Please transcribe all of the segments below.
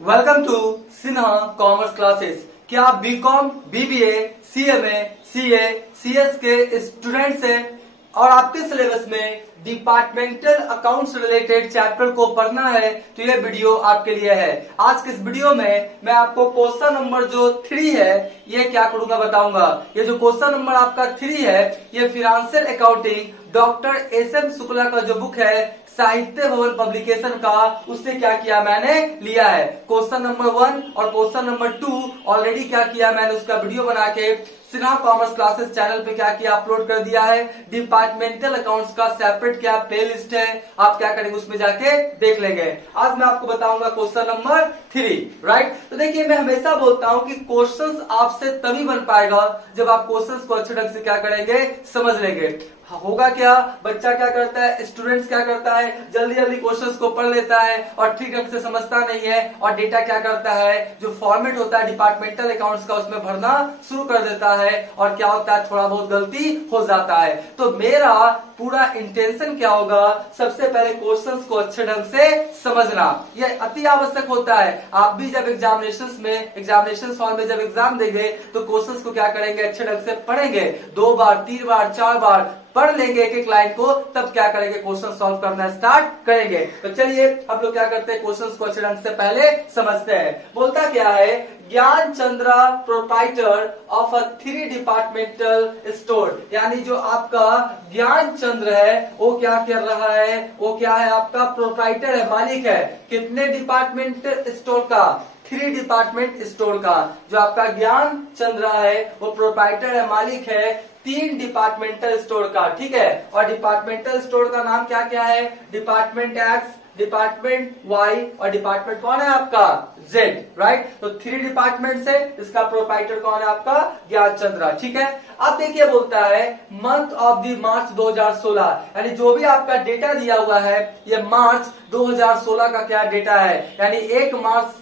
Welcome to Sinha commerce classes. क्या आप BCom, BBA, CMA, CA, CS के स्टूडेंट्स हैं और आपके सिलेबस में डिपार्टमेंटल अकाउंट्स रिलेटेड चैप्टर को पढ़ना है तो ये वीडियो आपके लिए है। आज के इस वीडियो में मैं आपको क्वेश्चन नंबर जो 3 है ये क्या करूंगा बताऊंगा। ये जो क्वेश्चन नंबर आपका 3 है ये financial accounting doctor S M Shukla का जो बुक है साहित्य भवन पब्लिकेशन का, उससे क्या किया मैंने लिया है। क्वेश्चन नंबर 1 और क्वेश्चन नंबर 2 ऑलरेडी क्या किया मैंने उसका वीडियो बना के सिन्हा कॉमर्स क्लासेस चैनल पे क्या किया अपलोड कर दिया है। डिपार्टमेंटल अकाउंट्स का सेपरेट क्या प्ले लिस्ट है, आप क्या करेंगे उसमें जाके देख लेंगे। आज मैं आपको बताऊंगा क्वेश्चन नंबर 3 राइट। तो देखिए मैं हमेशा बोलता हूं कि क्वेश्चंस आपसे तभी बन पाएगा जब आप क्वेश्चंस को अच्छे ढंग से क्या करेंगे समझ लेंगे। होगा क्या, बच्चा क्या करता है, स्टूडेंट्स क्या करता है, जल्दी जल्दी क्वेश्चंस को पढ़ लेता है और ठीक ढंग से समझता नहीं है और डेटा क्या करता है जो फॉर्मेट होता है डिपार्टमेंटल अकाउंट्स का उसमें भरना शुरू कर देता है और क्या होता है थोड़ा बहुत गलती हो जाता है। तो मेरा पूरा इंटेंशन क्या होगा, सबसे पहले क्वेश्चंस को अच्छे ढंग से समझना यह अति आवश्यक होता है। आप भी जब एग्जामिनेशन हॉल में जब एग्जाम देंगे तो क्वेश्चंस को क्या करेंगे अच्छे ढंग से पढ़ेंगे, 2 बार 3 बार 4 बार पढ़ लेंगे एक एक लाइन को, तब क्या करेंगे क्वेश्चन सॉल्व करना स्टार्ट करेंगे। तो चलिए हम लोग क्या करते हैं क्वेश्चंस को अच्छे ढंग से पहले समझते हैं। बोलता क्या है, ज्ञान Chandra proprietor of a 3 departmental store, यानी जो आपका ज्ञान चंद्र है वो क्या कर रहा है, वो क्या है आपका प्रोप्राइटर है, मालिक है कितने डिपार्टमेंटल स्टोर का, 3 डिपार्टमेंट स्टोर का। जो आपका ज्ञान चंद्रा है वो प्रोप्राइटर है, मालिक है 3 डिपार्टमेंटल स्टोर का, ठीक है। और डिपार्टमेंटल स्टोर का नाम क्या क्या है, डिपार्टमेंट एक्स, डिपार्टमेंट वाई और डिपार्टमेंट कौन है आपका जेड, राइट। तो 3 डिपार्टमेंट से इसका प्रोप्राइटर कौन है आपका ज्ञान चंद्रा, ठीक है। अब देखिए बोलता है मंथ ऑफ द मार्च 2016, यानी जो भी आपका डेटा दिया हुआ है ये मार्च 2016 का क्या डेटा है, यानी 1 मार्च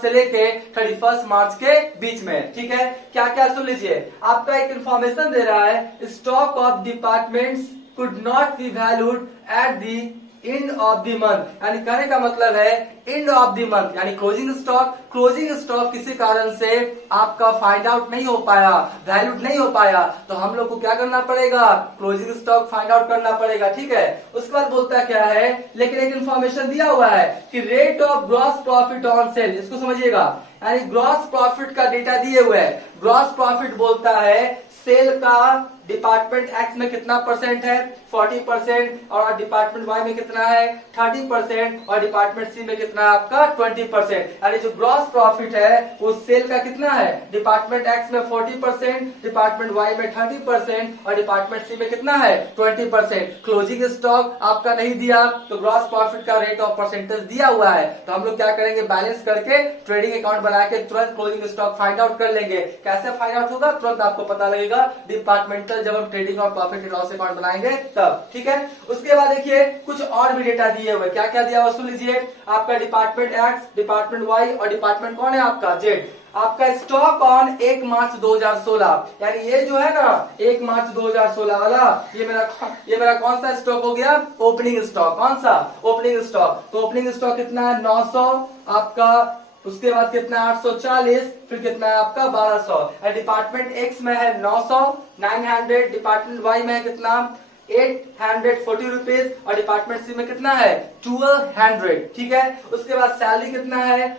से लेके 31 मार्च के बीच में, ठीक है। क्या क्या सुन लीजिए, आपका एक इंफॉर्मेशन दे रहा है, stock of departments could not be valued at the end of the month, यानी कहने का मतलब है एंड ऑफ द मंथ यानी क्लोजिंग स्टॉक किसी कारण से आपका फाइंड आउट नहीं हो पाया, वैल्यूड नहीं हो पाया, तो हम लोग को क्या करना पड़ेगा, क्लोजिंग स्टॉक फाइंड आउट करना पड़ेगा, ठीक है। उसके बाद बोलता क्या है, लेकिन एक इन्फॉर्मेशन दिया हुआ है कि rate of gross profit on sale, इसको समझिएगा, यानी ग्रॉस प्रॉफिट का डेटा दिए हुए है। ग्रॉस प्रॉफिट बोलता है सेल का डिपार्टमेंट एक्स में कितना परसेंट है 40% और डिपार्टमेंट वाई में कितना है 30% और डिपार्टमेंट सी में कितना है आपका 20%, यानी जो ग्रॉस प्रॉफिट है वो सेल का कितना है, डिपार्टमेंट एक्स में 40%, डिपार्टमेंट वाई में 30% और डिपार्टमेंट सी में कितना है 20%। क्लोजिंग स्टॉक आपका नहीं दिया तो ग्रॉस प्रॉफिट का रेट ऑफ परसेंटेज दिया हुआ है, तो हम लोग क्या करेंगे बैलेंस करके ट्रेडिंग अकाउंट बना के तुरंत क्लोजिंग स्टॉक फाइंड आउट कर लेंगे। कैसे फाइंड आउट होगा, तुरंत आपको पता लगेगा डिपार्टमेंटल जब हम ट्रेडिंग और प्रॉफिट एंड लॉस अकाउंट बनाएंगे तब, ठीक है। उसके बाद देखिए कुछ और भी डेटा दिए हुए, क्या क्या दिया हुआ सुन लीजिए, आपका डिपार्टमेंट एक्स, डिपार्टमेंट वाई और डिपार्टमेंट कौन है आपका जेड। आपका स्टॉक ऑन 1 मार्च 2016, यानी ये जो है ना 1 मार्च 2016 वाला ये मेरा कौन सा स्टॉक हो गया, ओपनिंग स्टॉक, कौन सा ओपनिंग स्टॉक। तो ओपनिंग स्टॉक कितना है 900 आपका, उसके बाद कितना है 840, फिर कितना है आपका 1200। डिपार्टमेंट एक्स में है 900 डिपार्टमेंट वाई में है कितना 840 रुपीज और डिपार्टमेंट सी में कितना है 1200, ठीक है। उसके बाद सैलरी कितना है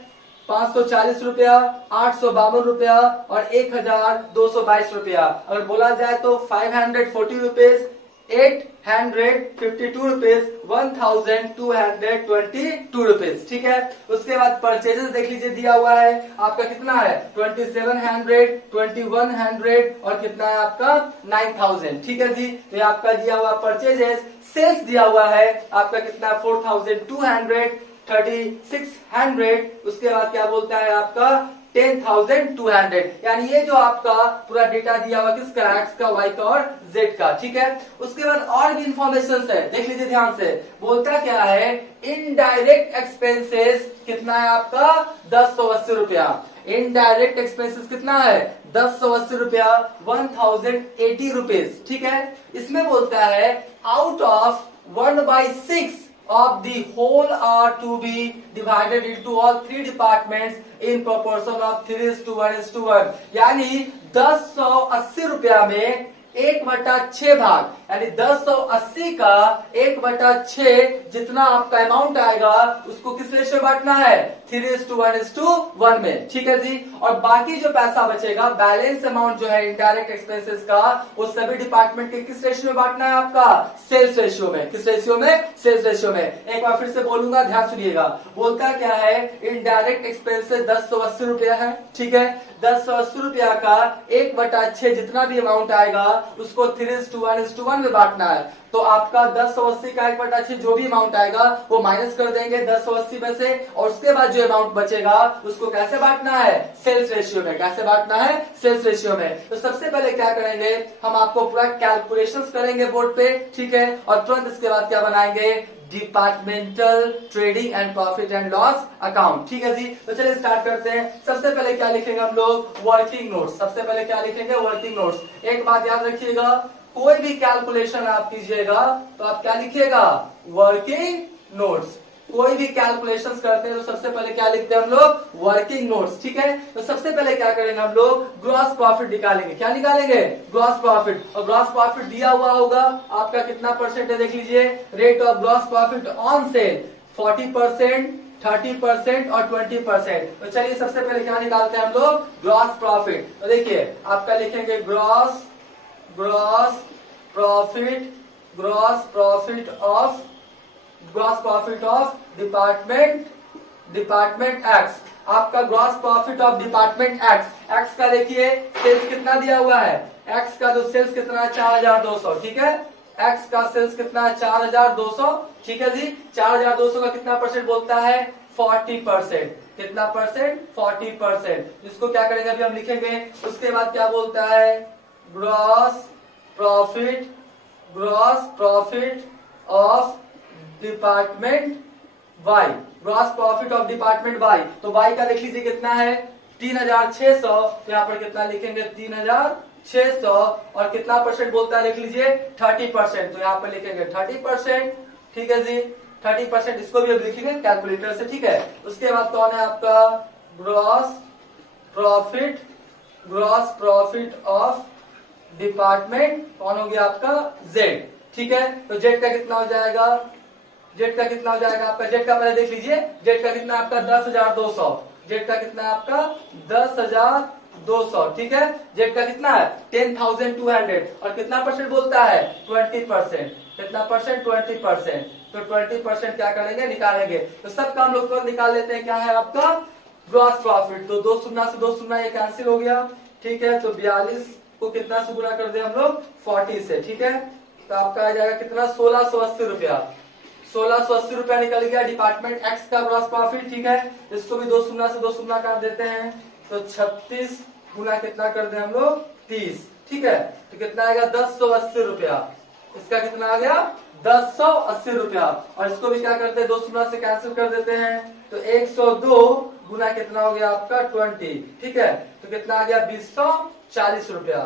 540 रुपया, 852 रुपया और 1222 रुपया। अगर बोला जाए तो 540 रुपीज, 852 रुपीज, 1222 रुपीज, ठीक है। उसके बाद परचेजेस देख लीजिए दिया हुआ है आपका कितना है 2700, 2100 और कितना है आपका 9000, ठीक है जी। तो ये आपका दिया हुआ परचेजेस। सेल्स दिया हुआ है आपका कितना 4200, 3600, उसके बाद क्या बोलता है आपका 10,200, यानी ये जो आपका पूरा डेटा दिया हुआ किसका एक्स का वाई का और जेड का, ठीक है। उसके बाद और भी इंफॉर्मेशन है, देख लीजिए ध्यान से, बोलता क्या है इनडायरेक्ट एक्सपेंसेस कितना है आपका 1080 रुपया, इनडायरेक्ट एक्सपेंसेस कितना है 1080 रुपया, 1080 रुपीज, ठीक है। इसमें बोलता है out of 1/6 of the whole are to be divided into all three departments in proportion of 3:1:1। यानी 1080 रुपया में 1/6 भाग, यानी 1080 का 1/6 जितना आपका अमाउंट आएगा उसको किस रेशियो बांटना है, 3:1:1 में। ठीक है जी। और बाकी जो पैसा बचेगा, बैलेंस अमाउंट जो है इनडायरेक्ट एक्सपेंसेस का, वो सभी डिपार्टमेंट के किस रेशियो में बांटना है आपका, सेल्स रेशियो में। किस रेशियो में, सेल्स रेशियो में। एक बार फिर से बोलूंगा, ध्यान सुनिएगा। बोलता क्या है, इनडायरेक्ट एक्सपेंसेस 1080 रुपया है। ठीक है, 1080 रुपया का 1/6 जितना भी अमाउंट आएगा उसको 3:1:1 में बांटना है। तो आपका 1080 का 1/6 जो भी अमाउंट आएगा वो माइनस कर देंगे 1080 में से, और उसके बाद जो अमाउंट बचेगा उसको कैसे बांटना है, सेल्स रेशियो में। कैसे बांटना है, सेल्स रेशियो में। तो सबसे पहले क्या करेंगे, हम आपको पूरा कैलकुलेशंस करेंगे बोर्ड पे। ठीक है, और तुरंत इसके बाद क्या बनाएंगे, departmental trading and profit and loss account. ठीक है जी। तो चलिए स्टार्ट करते हैं। सबसे पहले क्या लिखेंगे हम लोग, वर्किंग नोट्स। सबसे पहले क्या लिखेंगे, वर्किंग नोट्स। एक बात याद रखिएगा, कोई भी कैलकुलेशन आप कीजिएगा तो आप क्या लिखिएगा, वर्किंग नोट्स। कोई भी कैलकुलेशंस करते हैं तो सबसे पहले क्या लिखते हैं हम लोग, वर्किंग नोट्स। ठीक है, तो सबसे पहले क्या करेंगे हम लोग, ग्रॉस प्रॉफिट निकालेंगे। क्या निकालेंगे, ग्रॉस प्रॉफिट। और ग्रॉस प्रॉफिट दिया हुआ होगा आपका कितना परसेंट है, देख लीजिए। Rate of gross profit on sale 40%, 30% और 20%। तो चलिए सबसे पहले क्या निकालते हैं हम लोग, ग्रॉस प्रॉफिट। तो देखिए आपका लिखेंगे gross profit of department X. आपका gross profit of department X का देखिए सेल्स कितना दिया हुआ है, एक्स का जो सेल्स कितना है 4200। ठीक है, एक्स का सेल्स कितना है 4200। ठीक है जी। 4200 का कितना परसेंट बोलता है, 40%। कितना परसेंट, 40%। इसको क्या करेंगे अभी हम लिखेंगे। उसके बाद क्या बोलता है, gross profit of department Y. Gross profit of department Y, तो वाई का देख लीजिए कितना है 3600। तो यहाँ पर कितना लिखेंगे, 3600। और कितना परसेंट बोलता है देख लीजिए, 30%। तो यहाँ पर लिखेंगे 30%। ठीक है जी, 30%। इसको भी अब लिखेंगे कैलकुलेटर से। ठीक है, उसके बाद कौन है आपका, ग्रॉस प्रॉफिट ऑफ डिपार्टमेंट, कौन हो गया आपका, जेड। ठीक है, तो जेड का कितना हो जाएगा, आपका जेड का पहले देख लीजिए। जेड का कितना आपका 10,200। जेड का कितना आपका 10,200। ठीक है, जेड का कितना है 10,200। और कितना परसेंट बोलता है, 20%। कितना परसेंट, 20%। तो 20% क्या करेंगे, निकालेंगे। तो सबका हम लोग तुरंत निकाल लेते हैं। क्या है आपका, ग्रॉस प्रॉफिट। तो 2 शून्य से 2 शून्य ये कैंसिल हो गया। ठीक है, तो 42 को कितना से गुना कर दे हम लोग, 40 से। ठीक है, तो आपका आ जाएगा कितना, 1680 रुपया। 1680 रुपया निकल गया डिपार्टमेंट एक्स का ग्रॉस प्रॉफिट। ठीक है, इसको भी 2 शून्य से 2 शून्य काट देते हैं। तो 36 गुना कितना कर दे हम लोग, 30। ठीक है, तो कितना आएगा 1080 रुपया। इसका कितना आ गया, 1080 रुपया। और इसको भी क्या करते हैं, 2 शून्य से कैंसिल कर देते हैं। तो 102 गुना कितना हो गया आपका 20। ठीक है, तो कितना आ गया 2040 रुपया।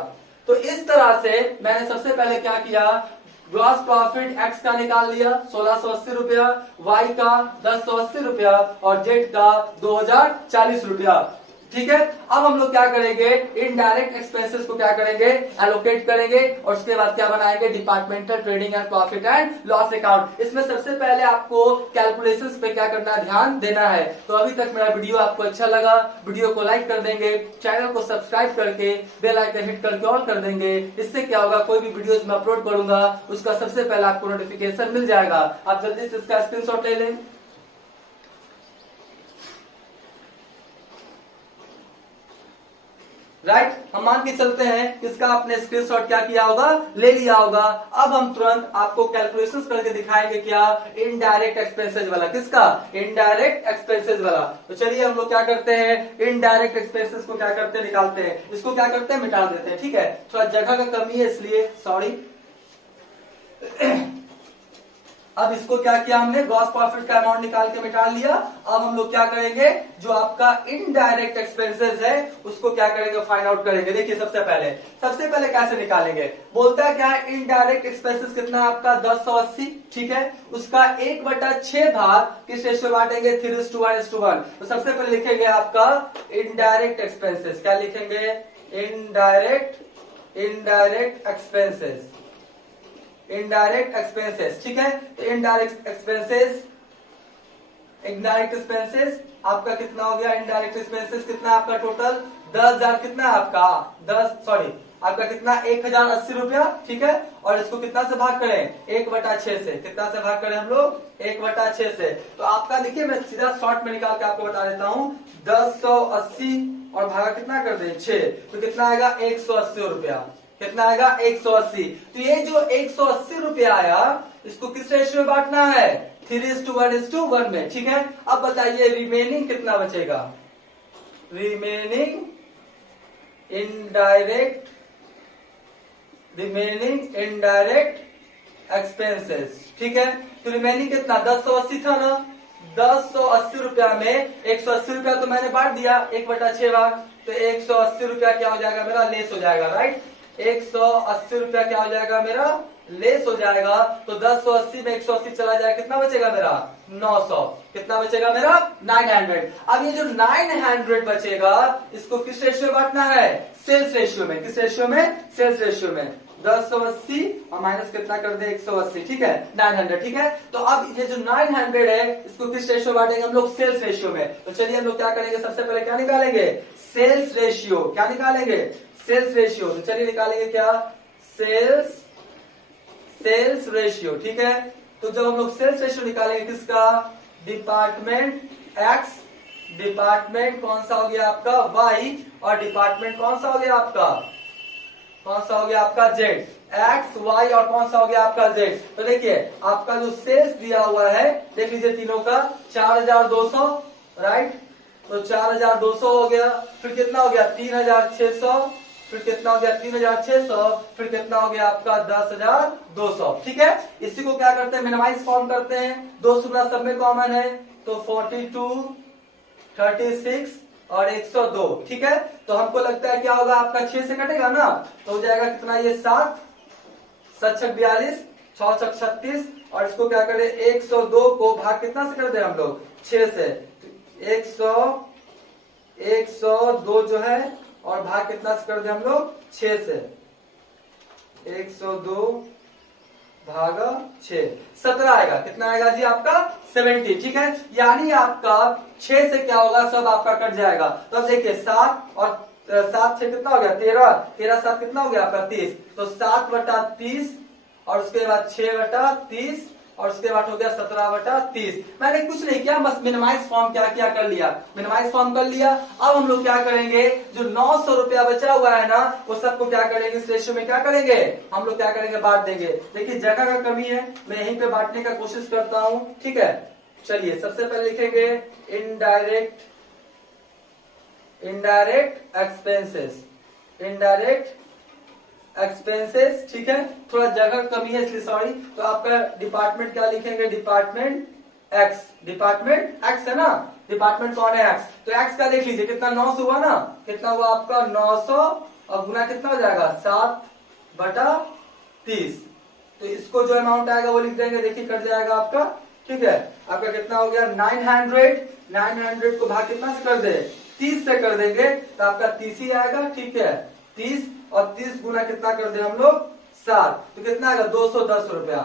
तो इस तरह से मैंने सबसे पहले क्या किया, ग्रॉस प्रॉफिट एक्स का निकाल लिया 1680 रुपया, वाई का 1080 रुपया और जेड का 2040 रुपया। ठीक है, अब हम लोग क्या करेंगे, इनडायरेक्ट एक्सपेंसेस को क्या करेंगे, एलोकेट करेंगे। और उसके बाद क्या बनाएंगे, departmental trading and profit and loss account. इसमें सबसे पहले आपको कैलकुलेशंस पे क्या करना है, ध्यान देना है। तो अभी तक मेरा वीडियो आपको अच्छा लगा, वीडियो को लाइक कर देंगे, चैनल को सब्सक्राइब करके बेल आइकन हिट करके ऑल कर देंगे। इससे क्या होगा, कोई भी वीडियोस मैं अपलोड करूंगा उसका सबसे पहले आपको नोटिफिकेशन मिल जाएगा। आप जल्दी से इसका स्क्रीनशॉट ले लें। राइट, हम मान के चलते हैं इसका आपने स्क्रीनशॉट क्या किया होगा, ले लिया होगा। अब हम तुरंत आपको कैलकुलेशंस करके दिखाएंगे, क्या, इनडायरेक्ट एक्सपेंसेस वाला। किसका, इनडायरेक्ट एक्सपेंसेस वाला। तो चलिए हम लोग क्या करते हैं, इनडायरेक्ट एक्सपेंसेस को क्या करते हैं, निकालते हैं। इसको क्या करते हैं, मिटा देते हैं। ठीक है, थोड़ा जगह का कमी है इसलिए सॉरी। अब इसको क्या किया हमने, ग्रॉस प्रॉफिट का अमाउंट निकाल के मिटा लिया। अब हम लोग क्या करेंगे, जो आपका इनडायरेक्ट एक्सपेंसेस है उसको क्या करेंगे, फाइंड आउट करेंगे। देखिए सबसे पहले कैसे निकालेंगे, बोलता है क्या है, इनडायरेक्ट एक्सपेंसेस कितना है आपका 1080, ठीक है। उसका 1/6 भाग किस रेशियो बांटेंगे, 3:1:1। तो सबसे पहले लिखेंगे आपका इनडायरेक्ट एक्सपेंसेस, क्या लिखेंगे, इनडायरेक्ट एक्सपेंसेस, ठीक है। तो इनडायरेक्ट एक्सपेंसेस आपका कितना हो गया, इनडायरेक्ट एक्सपेंसेस कितना आपका टोटल 10,000, कितना है आपका आपका कितना 1,080 रुपया, ठीक है। और इसको कितना से भाग करें, 1/6 से, कितना से भाग करें हम लोग, 1/6 से। तो आपका देखिए मैं सीधा शॉर्ट में निकाल के आपको बता देता हूं, 1080 और भागा कितना कर दे 6, तो कितना आएगा 180 रुपया, कितना आएगा 180। तो ये जो 180 रुपया आया इसको किस रेशियो में बांटना है, 3:1:1 में, ठीक है। अब बताइए रिमेनिंग कितना बचेगा, रिमेनिंग इनडायरेक्ट एक्सपेंसेस, ठीक है। तो रिमेनिंग कितना 1080 था ना, 1080 रुपया में 180 रुपया तो मैंने बांट दिया 1/6 भाग, तो 180 रुपया क्या हो जाएगा मेरा, लेस हो जाएगा, राइट। 180 रुपया क्या हो जाएगा मेरा, लेस हो जाएगा। तो 1080 में 180 चला जाएगा, कितना बचेगा मेरा 900, कितना बचेगा मेरा 900। अब ये जो 900 बचेगा इसको किस रेशियो में बांटना है, सेल्स रेशियो में, किस रेशियो में, सेल्स रेशियो में। 1080 और माइनस कितना कर दे 180, ठीक है, 900, ठीक है। तो अब ये जो 900 है इसको किस रेशियो बांटेंगे हम लोग, सेल्स रेशियो में। तो चलिए हम लोग क्या करेंगे, सबसे पहले क्या निकालेंगे, सेल्स रेशियो, क्या निकालेंगे, सेल्स रेशियो। तो चलिए निकालेंगे क्या, सेल्स रेशियो, ठीक है। तो जब हम लोग सेल्स रेशियो निकालेंगे किसका, डिपार्टमेंट एक्स, डिपार्टमेंट कौन सा हो गया आपका वाई, और डिपार्टमेंट कौन सा हो गया आपका, जेड, एक्स वाई और कौन सा हो गया आपका जेड। तो देखिए आपका जो सेल्स दिया हुआ है, देख लीजिए तीनों का 4,200, राइट। तो 4,200 हो गया, फिर कितना हो गया 3,600, फिर कितना हो गया 3,600, फिर कितना हो गया आपका 10,200, ठीक है। इसी को क्या करते हैं, मिनिमाइज फॉर्म करते हैं, 2 गुना सब में कॉमन है, तो 42, 36 और 102, ठीक है। तो हमको लगता है क्या होगा आपका 6 से कटेगा ना, तो हो जाएगा कितना, ये 7, 7 6 42, 6 6 36, और इसको क्या करें 102 को भाग कितना से कर दे हम लोग 6 से, 102 जो है और भाग कितना से कर दे हम लोग 6 से, 102 भागा 6, 17 आएगा, कितना आएगा जी आपका 70, ठीक है। यानी आपका 6 से क्या होगा, सब आपका कट जाएगा। तो अब देखिए 7 और 7 से कितना हो गया 13, 13 7 कितना हो गया आपका 30, तो 7/30 और उसके बाद 6/30 और उसके बाद हो गया 17/30। मैंने कुछ नहीं किया, बस मिनिमाइज फॉर्म क्या कर लिया, मिनिमाइज फॉर्म कर लिया। अब हम लोग क्या करेंगे, जो 900 रुपया बचा हुआ है ना, वो सबको क्या करेंगे, इस रेशियो में क्या करेंगे हम लोग, क्या करेंगे बांट देंगे। देखिए जगह का कमी है, मैं यहीं पे बांटने का कोशिश करता हूं, ठीक है। चलिए सबसे पहले लिखेंगे इनडायरेक्ट एक्सपेंसेस, ठीक है। थोड़ा जगह कमी है इसलिए सॉरी। तो आपका डिपार्टमेंट क्या लिखेंगे, डिपार्टमेंट एक्स है ना, डिपार्टमेंट कौन है एक्स, तो एक्स का देख लीजिए कितना 900 हुआ ना, कितना हुआ आपका 900 और गुना कितना हो जाएगा 7/30। तो इसको जो अमाउंट आएगा वो लिख देंगे, देखिए कट जाएगा आपका, ठीक है। आपका कितना हो गया 900 को भाग कितना से कर दे 30 से कर देंगे, तो आपका 30 ही आएगा, ठीक है। 30 और 30 गुना कितना कर दे हम लोग 7, तो कितना आएगा 210 रुपया,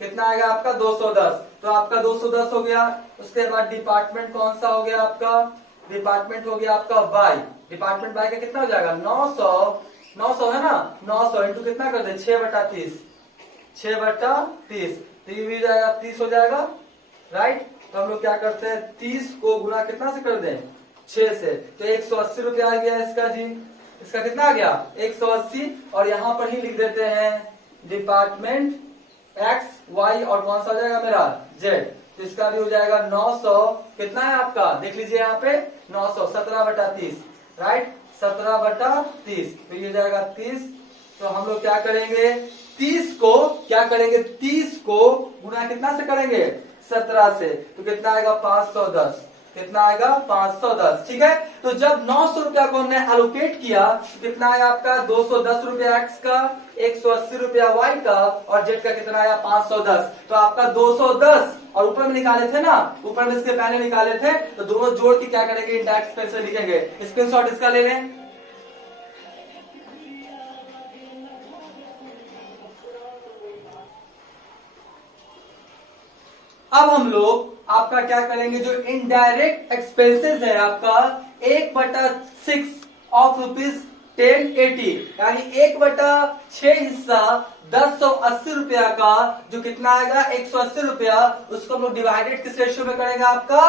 कितना आएगा आपका 210। तो आपका 210 हो गया। उसके बाद डिपार्टमेंट कौन सा हो गया आपका, डिपार्टमेंट हो गया आपका वाई, डिपार्टमेंट वाई का कितना हो जाएगा 900 है ना, 900 इंटू कितना कर दे 6/30, 6/30, तो ये भी जाएगा 30 हो जाएगा, राइट। तो हम लोग क्या करते हैं 30 को गुना कितना से कर दें 6 से, तो 180 रुपया आ गया इसका जी, इसका कितना आ गया 180। और यहां पर ही लिख देते हैं डिपार्टमेंट एक्स वाई और कौन सा हो जाएगा मेरा जेड, तो इसका भी हो जाएगा 900, कितना है आपका देख लीजिए यहाँ पे 900, 17/30, राइट, 17/30, तो ये जाएगा 30। तो हम लोग क्या करेंगे 30 को क्या करेंगे, 30 को गुणा कितना से करेंगे, 17 से, तो कितना आएगा 510, कितना आएगा 510। ठीक है, तो जब 900 रुपया को हमने एलोकेट किया तो कितना आया आपका 210 रुपया एक्स का, 180 रुपया वाई का, और जेड का कितना आया 510। तो आपका 210 और ऊपर में निकाले थे ना, ऊपर में इसके पहले निकाले थे, तो दोनों जोड़ के क्या करेंगे, इंडेक्स पे से लिखेंगे। स्क्रीनशॉट इसका ले लें। अब हम लोग आपका क्या करेंगे, जो इनडायरेक्ट एक्सपेंसेस है आपका 1/6 ऑफ ₹1080, यानी 1/6 हिस्सा 1080 रुपया का, जो कितना आएगा 180 रुपया, उसको हम लोग डिवाइडेड किस रेशियो में करेंगे, आपका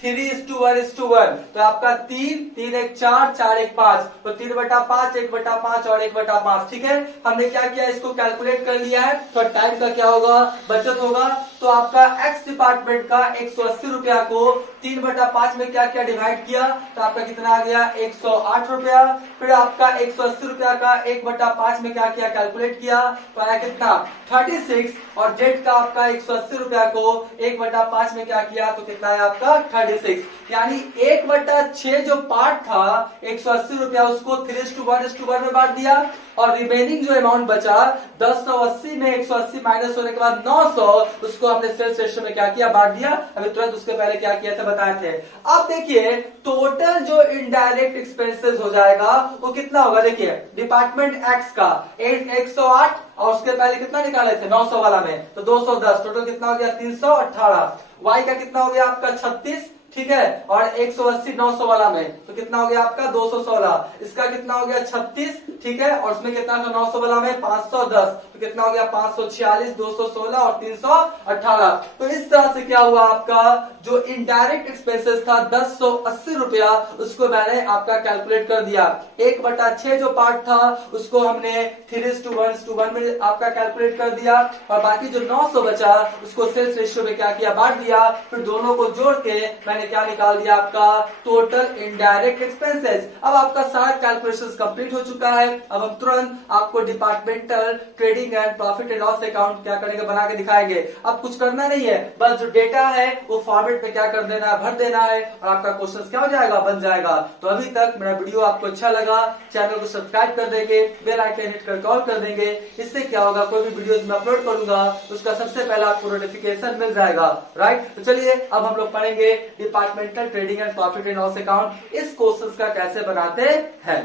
3:1:1। तो आपका 3 1 4 4 1 5, तो 3/5 1/5 और 1/5। ठीक है, हमने क्या किया, इसको कैलकुलेट कर लिया है, तो टाइम का क्या होगा, बचत होगा। तो आपका एक्स डिपार्टमेंट का 180 रुपया को 3/5 में क्या क्या डिवाइड किया, तो आपका कितना आ गया 108 रुपया। फिर आपका 180 रुपया का 1/5 में क्या किया, कैलकुलेट किया, तो आया कितना 36। और जेड का आपका 180 रुपया को 1/5 में क्या किया, तो कितना है आपका 36। यानी 1/6 जो पार्ट था 180 रुपया, उसको 3:1 में बांट दिया, और रिमेनिंग जो अमाउंट बचा 1080 में 180 माइनस होने के बाद 900, उसको हमने सेल्स रेशियो में क्या किया, बांट दिया। अभी तुरंत उसके पहले क्या किया था बताए थे। अब देखिए टोटल जो इनडायरेक्ट एक्सपेंसेस हो जाएगा वो कितना होगा, देखिए डिपार्टमेंट एक्स का 108 और उसके पहले कितना निकाले थे 900 वाला में, तो 210, टोटल कितना हो गया 318। वाई का कितना हो गया आपका 36, ठीक है, और 180 900 वाला में, तो कितना हो गया आपका 216। इसका कितना हो गया 36, ठीक है, और उसमें कितना था 900 वाला में 510, तो कितना हो गया 546, 216 और 318। तो इस तरह से क्या हुआ, आपका जो इनडायरेक्ट एक्सपेंसेस था 1080 रुपया, उसको मैंने आपका कैलकुलेट कर दिया। 1/6 जो पार्ट था उसको हमने 3:1 में आपका कैलकुलेट कर दिया, और बाकी जो 900 बचा उसको सेल्स रेशियो में क्या किया, बांट दिया। फिर दोनों को जोड़ के मैंने क्या निकाल दिया, आपका टोटल इनडायरेक्ट एक्सपेंसेस। अब आपका सारा कैलकुलेशंस कंप्लीट हो चुका है। अब हम तुरंत आपको departmental trading and profit and loss account क्या करेंगे, बना के दिखाएंगे। अब कुछ करना नहीं है, बस जो डेटा है वो फॉर्मेट में क्या कर देना है, भर देना है, और आपका क्वेश्चन क्या हो जाएगा, बन जाएगा। तो अभी तक मेरा वीडियो आपको अच्छा लगा, चैनल को सब्सक्राइब कर देंगे, बेल आइकन हिट कर कॉल कर देंगे। इससे क्या होगा, कोई भी वीडियोस मैं अपलोड करूंगा उसका सबसे पहले आपको नोटिफिकेशन मिल जाएगा। राइट, तो चलिए अब हम लोग पढ़ेंगे departmental trading and profit and loss account, इस क्वेश्चन का कैसे बनाते हैं।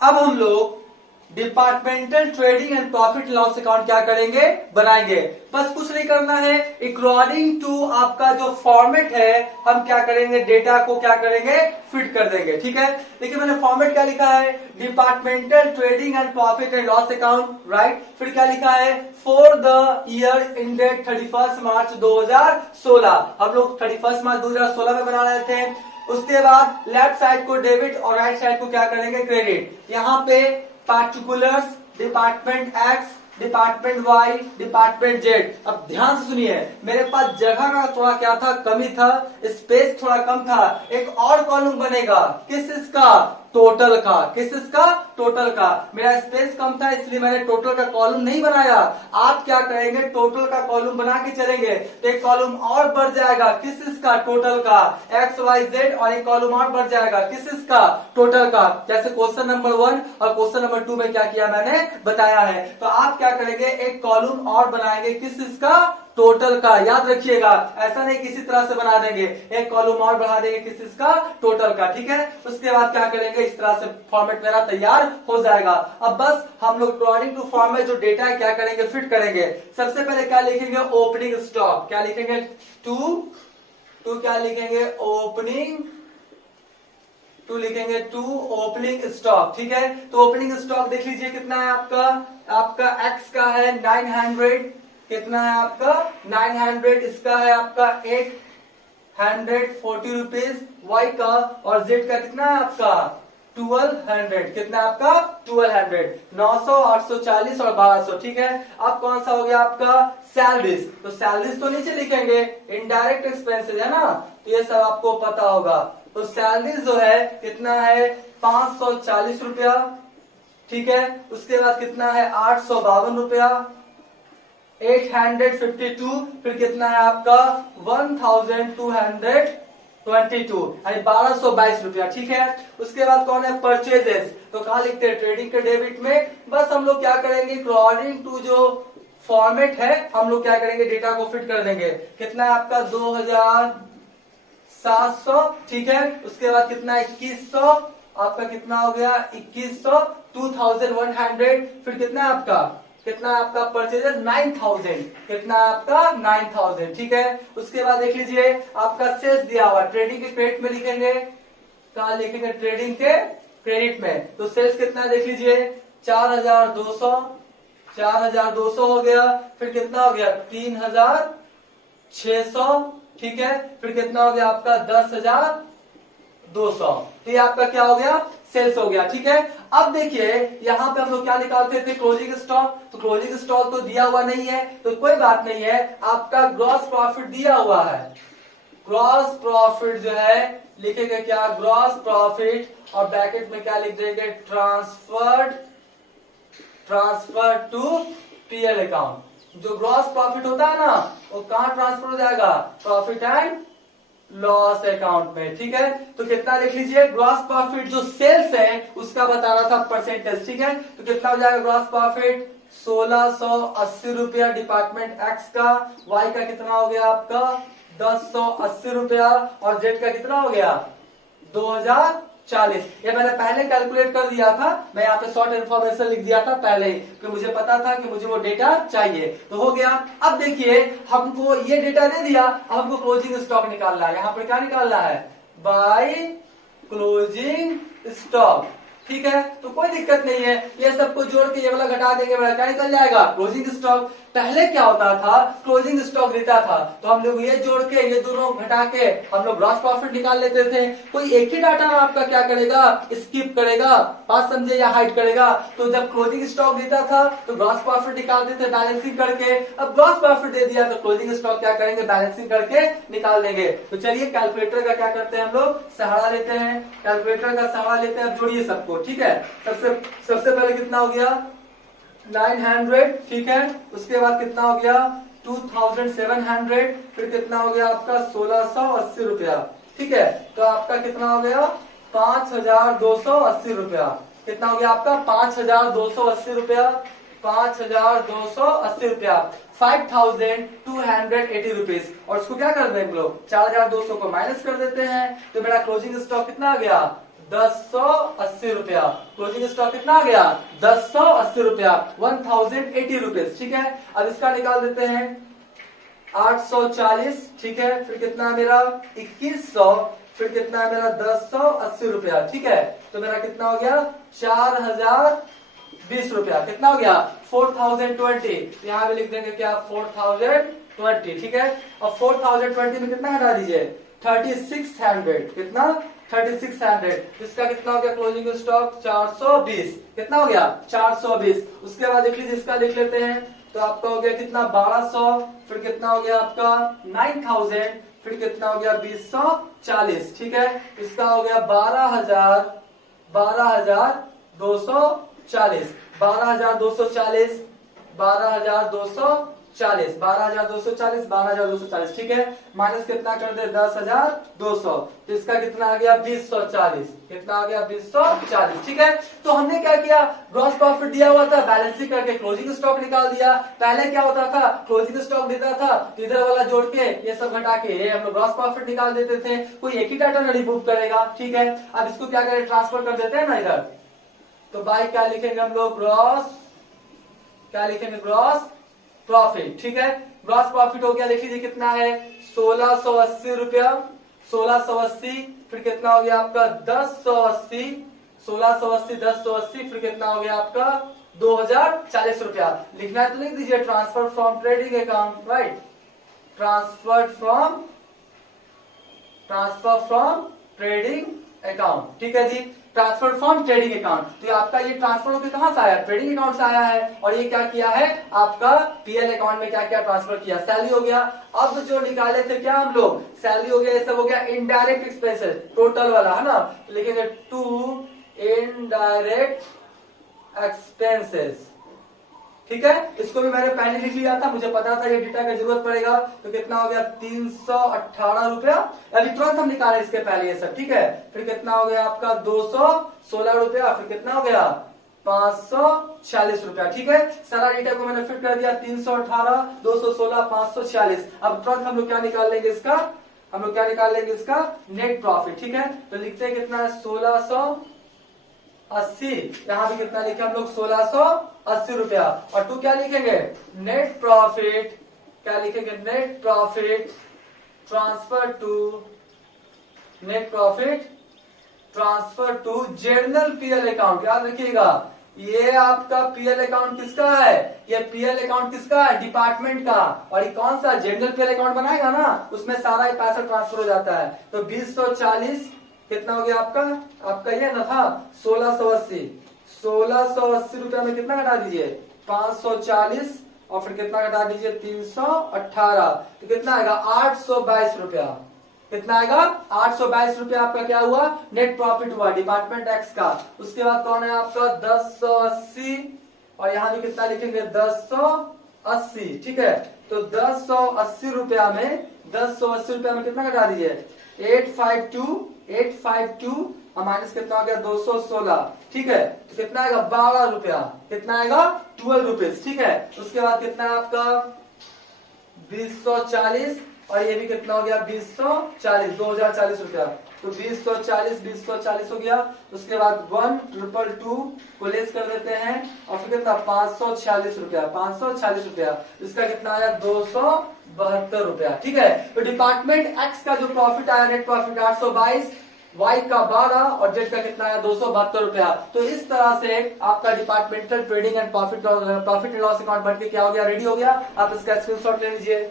अब हम लोग departmental trading and profit loss account क्या करेंगे, बनाएंगे। बस कुछ नहीं करना है, अकॉर्डिंग टू आपका जो फॉर्मेट है हम क्या करेंगे, डेटा को क्या करेंगे, फिट कर देंगे। ठीक है, देखिए मैंने फॉर्मेट क्या लिखा है, departmental trading and profit and loss account, right. फिर क्या लिखा है, फॉर द ईयर एंडेड 31 मार्च 2016। हम लोग 31 मार्च 2016 में बना रहे थे। उसके बाद लेफ्ट साइड को डेबिट और राइट साइड को क्या करेंगे, क्रेडिट। यहाँ पे particulars, department X, department Y, department Z. अब ध्यान से सुनिए, मेरे पास जगह का थोड़ा क्या था, कमी था, स्पेस थोड़ा कम था। एक और कॉलम बनेगा, किस इसका, टोटल का। किस इसका, टोटल का। मेरा स्पेस कम था इसलिए मैंने टोटल का कॉलम नहीं बनाया। आप क्या करेंगे, टोटल का कॉलम बना के चलेंगे तो एक कॉलम और बढ़ जाएगा, किस इसका, टोटल का, एक्स वाई जेड, और एक कॉलम और बढ़ जाएगा, किस इसका, टोटल का। जैसे क्वेश्चन नंबर 1 और क्वेश्चन नंबर 2 में क्या किया मैंने बताया है। तो आप क्या करेंगे, एक कॉलम और बनाएंगे, किस इसका, टोटल का। याद रखिएगा, ऐसा नहीं किसी तरह से बना देंगे, एक कॉलम और बढ़ा देंगे, किस इसका, टोटल का। ठीक है, उसके बाद क्या करेंगे, इस तरह से फॉर्मेट मेरा तैयार हो जाएगा। अब बस हम लोग अकॉर्डिंग टू फॉर्मेट जो डेटा है क्या करेंगे, फिट करेंगे। सबसे पहले क्या लिखेंगे, ओपनिंग स्टॉक। क्या लिखेंगे, टू क्या लिखेंगे, ओपनिंग, टू लिखेंगे, टू ओपनिंग स्टॉक। ठीक है, तो ओपनिंग स्टॉक देख लीजिए कितना है आपका एक्स का है 900, कितना है आपका 900, इसका है आपका 840 रुपीज, वाई का, और जेड का कितना है आपका 1200, कितना आपका 1200, 900, 840 और 1200, ठीक है। अब कौन सा हो गया आपका सैलरीज, तो सैलरीज तो नीचे लिखेंगे, इनडायरेक्ट एक्सपेंसेस है ना, तो ये सब आपको पता होगा। तो सैलरीज जो है कितना है 540 रुपया, ठीक है। उसके बाद कितना है 852 रुपया, 852, फिर कितना है आपका 1222, यानी 1222 रुपया, ठीक है। उसके बाद कौन है परचेजेस, तो कहा लिखते हैं ट्रेडिंग के डेबिट में। बस हम लोग क्या करेंगे अकॉर्डिंग टू जो फॉर्मेट है हम लोग क्या करेंगे डेटा को फिट कर देंगे। कितना है आपका 2700, ठीक है। उसके बाद कितना है 2100, आपका कितना हो गया 2100, 2100, फिर कितना है आपका परचेजेस 9000, कितना आपका 9000, ठीक है। उसके बाद देख लीजिए आपका सेल्स दिया हुआ ट्रेडिंग के क्रेडिट में लिखेंगे, कहा लिखेंगे ट्रेडिंग के क्रेडिट में, तो सेल्स कितना देख लीजिए 4200 हो गया, फिर कितना हो गया 3600, ठीक है। फिर कितना हो गया आपका 10200, तो ये आपका क्या हो गया सेल्स हो गया, ठीक है। अब देखिए यहाँ पे हम लोग क्या निकालते थे क्लोजिंग स्टॉक, तो क्लोजिंग स्टॉक तो दिया हुआ नहीं है तो कोई बात नहीं है, आपका ग्रॉस प्रॉफिट दिया हुआ है। ग्रॉस प्रॉफिट जो है लिखेंगे क्या ग्रॉस प्रॉफिट, और ब्रैकेट में क्या लिख देंगे ट्रांसफर टू पीएल अकाउंट। जो ग्रॉस प्रॉफिट होता है ना वो कहां ट्रांसफर हो जाएगा प्रॉफिट एंड लॉस अकाउंट में, ठीक है। तो कितना लिख लीजिए ग्रॉस प्रॉफिट जो सेल्स है उसका बताना था परसेंटेज, ठीक है। तो कितना हो जाएगा ग्रॉस प्रॉफिट 1680 रुपया डिपार्टमेंट एक्स का, वाई का कितना हो गया आपका 1080 रुपया, और जेड का कितना हो गया 2040। ये मैंने पहले कैलकुलेट कर दिया था, मैं यहाँ पे शॉर्ट इन्फॉर्मेशन लिख दिया था पहले ही, कि मुझे पता था कि मुझे वो डेटा चाहिए, तो हो गया। अब देखिए हमको ये डेटा दे दिया, अब हमको क्लोजिंग स्टॉक निकालना है। यहाँ पर क्या निकालना है बाय क्लोजिंग स्टॉक, ठीक है। तो कोई दिक्कत नहीं है, ये सबको जोड़ के ये वाला घटा देंगे, क्या निकल जाएगा क्लोजिंग स्टॉक। पहले क्या होता था क्लोजिंग स्टॉक देता था तो हम लोग ये जोड़ के ये दोनों घटा के हम लोग ग्रॉस प्रॉफिट निकाल लेते थे। कोई एक ही डाटा में आपका क्या करेगा स्किप करेगा, बात समझे, या हाइड करेगा। तो जब क्लोजिंग स्टॉक देता था तो ग्रॉस प्रॉफिट निकालते थे बैलेंसिंग करके, अब ग्रॉस प्रॉफिट दे दिया तो क्लोजिंग स्टॉक क्या करेंगे बैलेंसिंग करके निकाल देंगे। तो चलिए कैलकुलेटर का क्या करते हैं हम लोग सहारा लेते हैं, कैलकुलेटर का सहारा लेते हैं। अब जोड़िए सबको, ठीक है। सबसे पहले कितना हो गया 900, ठीक है। उसके बाद कितना हो गया 2700, फिर कितना हो गया आपका 1680 रुपया, ठीक है। तो आपका कितना हो गया 5280 रुपया, कितना हो गया आपका 5280 रुपया, 5280 रुपया, 5280 रुपीज। और उसको क्या कर देंगे लोग 4200 को माइनस कर देते हैं, तो मेरा क्लोजिंग स्टॉक कितना आ गया 1080 रुपया। क्लोजिंग स्टॉक कितना आ गया 1080 रुपया, 1080 रुपीज, ठीक है। अब इसका निकाल देते हैं 840, ठीक है। फिर कितना मेरा 2100, फिर कितना है मेरा 1080 रुपया, ठीक है। तो मेरा कितना हो गया 4020 रुपया, कितना हो गया 4020। यहाँ पे लिख देंगे क्या 4020, ठीक है। और 4020 में कितना हटा दीजिए 3600, कितना 3600, इसका कितना हो गया क्लोजिंग स्टॉक 420, कितना हो गया 420। उसके बाद देख लीजिए इसका लिख लेते हैं, तो आपका हो गया कितना 1200, फिर कितना हो गया आपका 9000, फिर कितना हो गया 2040, ठीक है। इसका हो गया 12240, 12240, 12240, ठीक है। माइनस कितना कर दे 10200, तो इसका कितना आ गया 2040, कितना आ गया 2040, ठीक है। तो हमने क्या किया ग्रॉस प्रॉफिट दिया हुआ था बैलेंसिंग करके क्लोजिंग स्टॉक निकाल दिया। पहले क्या होता था क्लोजिंग स्टॉक देता था तो इधर वाला जोड़ के ये सब घटा के ये हम लोग ग्रॉस प्रॉफिट निकाल देते थे, कोई एक ही डाटा ना रिमूव करेगा, ठीक है। अब इसको क्या करें ट्रांसफर कर देते हैं ना इधर, तो बाय क्या लिखेंगे हम लोग ग्रॉस प्रॉफिट, ठीक है। ग्रॉस प्रॉफिट हो गया, देख लीजिए कितना है 1680 रुपया, 1680, फिर कितना हो गया आपका 1080, 1680 1080, फिर कितना हो गया आपका 2040 रुपया। लिखना है तो लिख दीजिए transfer from trading account, right, transfer from trading account, ठीक है जी। Transfer from trading account. तो ये आपका ये ट्रांसफर होकर कहां से आया, ट्रेडिंग अकाउंट से आया है, और ये क्या किया है आपका पीएल अकाउंट में क्या क्या ट्रांसफर किया, सैलरी हो गया। अब जो निकाले थे क्या हम लोग, सैलरी हो गया, ये सब हो गया इनडायरेक्ट एक्सपेंसेस टोटल वाला, है ना, तो लिखेंगे टू इनडायरेक्ट एक्सपेंसेस। ठीक है, इसको भी मैंने पहले लिख लिया था, मुझे पता था ये डेटा की जरूरत पड़ेगा। तो कितना हो गया 318 रुपया, अभी तुरंत हम निकाले इसके पहले ये सब। ठीक है, फिर कितना हो गया आपका 216 रुपया, फिर कितना हो गया 546 रुपया। ठीक है, सारा डेटा को मैंने फिट कर दिया, 318, 216, 546। अब तुरंत हम लोग क्या निकाल लेंगे इसका, हम लोग क्या निकाल लेंगे इसका नेट प्रॉफिट। ठीक है, तो लिखते हैं कितना है 1680, यहां भी कितना लिखे हम लोग 1680 रुपया, और टू क्या लिखेंगे नेट प्रॉफिट, क्या लिखेंगे net profit transfer to, net profit transfer to general PL account. याद रखिएगा ये आपका पीएल अकाउंट किसका है, ये पीएल अकाउंट किसका है, डिपार्टमेंट का, और ये कौन सा जनरल पीएल अकाउंट बनाएगा ना, उसमें सारा ये पैसा ट्रांसफर हो जाता है। तो 2040 कितना हो गया आपका, आपका ये ना था 1680, 1680 रुपया में कितना घटा दीजिए 540, और फिर कितना घटा दीजिए 318, तो कितना आएगा 822 रुपया। कितना आएगा 822 रुपया आपका क्या हुआ नेट प्रॉफिट हुआ डिपार्टमेंट एक्स का। उसके बाद कौन है आपका 1080, और यहां भी कितना लिखेंगे 1080। ठीक है, तो 1080 रुपया में, 1080 रुपया में कितना घटा दीजिए 852 और माइनस कितना हो गया 216। ठीक है, तो कितना आएगा 12 रुपया, कितना आएगा 12 रुपीज। ठीक है, उसके बाद कितना है आपका 2040, और ये भी कितना हो गया 2040, 2040 रुपया। तो 2040 हो गया। उसके बाद 1222 को लेस कर देते हैं, और फिर कितना 546 रुपया, 546 रुपया, इसका कितना आया 272 रुपया। ठीक है, तो डिपार्टमेंट एक्स का जो प्रॉफिट आया नेट प्रॉफिट 822, वाई का 12 और जेड का कितना आया 272 रुपया। तो इस तरह से आपका departmental trading and profit and loss account बन के क्या हो गया, रेडी हो गया। आप इसका स्क्रीनशॉट ले लीजिए।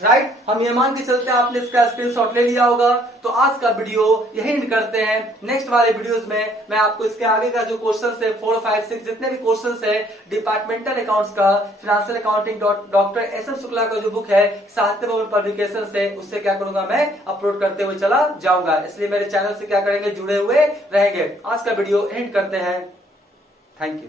राइट, हम ये मान के चलते हैं आपने इसका स्क्रीनशॉट ले लिया होगा। तो आज का वीडियो यही एंड करते हैं। नेक्स्ट वाले वीडियोस में मैं आपको इसके आगे का जो क्वेश्चन है 4, 5, 6 जितने भी क्वेश्चन है डिपार्टमेंटल अकाउंट्स का, financial accounting doctor S M Shukla का जो बुक है साहित्य भवन पब्लिकेशन से, उससे क्या करूंगा मैं अपलोड करते हुए चला जाऊंगा। इसलिए मेरे चैनल से क्या करेंगे जुड़े हुए रहेंगे। आज का वीडियो एंड करते हैं। Thank you.